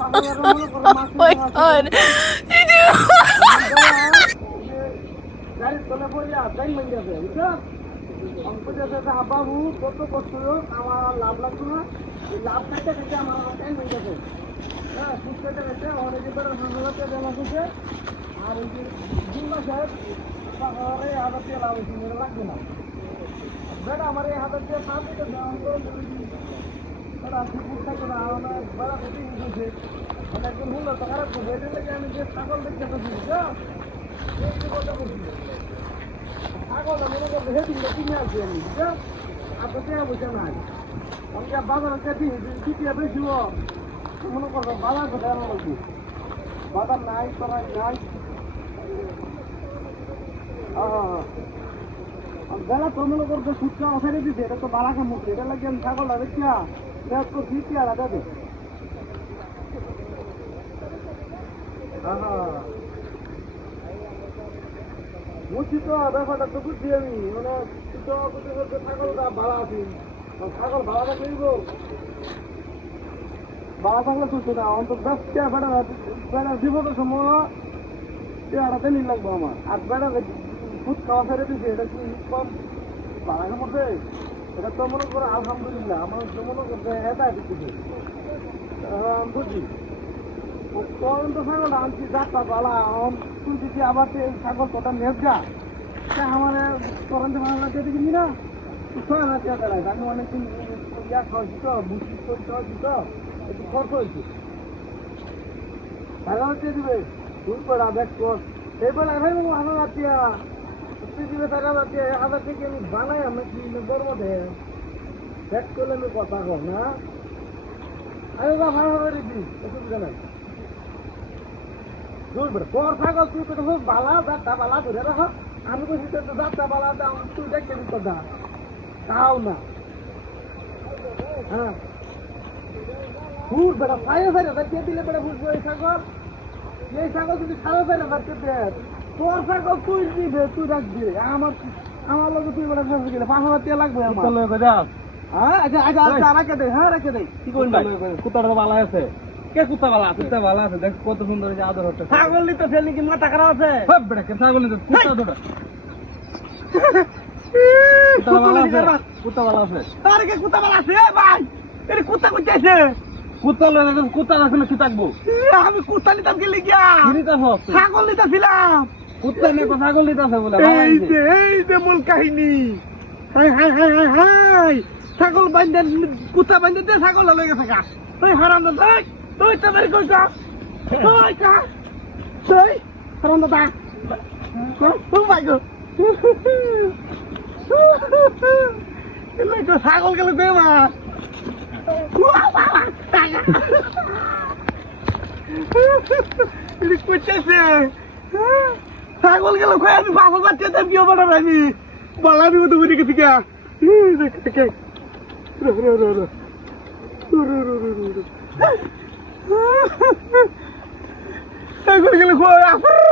Oh my god, লাগবে না আমার এই হাজার দিয়ে বেড়া পয়সা নাই। তোমার নাই বেলা তো করবে সুচ্ছা ওখানে দিছে, এটা তো বালাকে মুখে। এটা লাগে ছাগল দেখিয়া দেখ তো ঠিক আর দেবে বুঝছি তো তো বুঝছি আমি মানে তো ছাগলটা ভালো আছি ছাগল ভালো থাকলে গো ভালো থাকলে চলছে না অন্তত দশ টাকা বেড়া বেড়া বিপদের সময় টাকাটা নিয়ে লাগবো আমার আর বেড়া ফুট খাওয়া ফেরে দিছে এটা কি কম বাড়ানোর মধ্যে এটা তো মনে করো আলহামদুলিল্লাহ, আমার তো মনে করতে এটা দিচ্ছে বুঝছি তখন তো ছাগল আনছি, যাত্রা পালা এখন তুই যদি আবার ছাগল তোটা নেব যা। সে আমার তখন তো ভালো লাগছে দেখিনি না? ছয় হাজার টাকা দেয় আমি অনেকদিন ইয়া খাওয়াছি তো বুঝছি তো খাওয়াছি তো, একটু খরচ হয়েছে ভালো হচ্ছে দিবে। তুই পড়া দেখ কর। এই বেলা ভাই হাজার টাকা তুই দিবে টাকা হাজার টাকা এক হাজার টাকা আমি বানাই আমি কি করব দে দেখ করলে আমি কথা। তাও না। হ্যাঁ। ফুট বেড়া সাড়ে কে দিলে বেড়া বুঝব এই ছাগল। এই ছাগল যদি সাড়ে চারি হাজার কে দে তোর ছাগল তুই দিবে তুই রাখবি। আমার আমার লোক তুই বেড়া ছাগল গেলে পাঁচ হাজার টাকা লাগবে আমার। হ্যাঁ আচ্ছা আচ্ছা আচ্ছা রেখে দে হ্যাঁ রেখে দে। কি করবেন ভাই কুত্তাটা ভালো আছে। কে কুত্তা আছে? কুত্তা ভালো আছে। দেখ কত সুন্দর যে আদর হচ্ছে। ছাগল নিতে ফেললি কি মাথা খারাপ আছে? সব বেটা কে ছাগল নিতে? কুত্তা দুটা কুত্তা ভালো আছে? কুত্তা ভালো আছে? আরে কে কুত্তা বালা আছে? ভাই এর কুত্তা কই কুত্তা লয়ে কুত্তা রাখলে কি থাকব? আমি কুত্তা নিতাম কি লিখিয়া ছাগল নিতেছিলাম। কুত্তা তো ছাগল নিতে আছে বলে এই যে। এই যে মূল কাহিনী। হাই হাই হাই হাই হাই। ছাগল বাইন্দে কুত্তা বাইন্দে দে ছাগল লয়ে গেছে গা। তুই হারাম দাদা এই, তুই তো বের কইছ। তুই কা তুই হারাম দাদা। ও এলে তো ছাগল গেলে দে মা এটা ছাগল গেল, কই আমি পাঁচ হাজার টাকা বিয়ে বাড়ার আমি বলা দিব তো বুঝে গেছি কে গেলে, কই?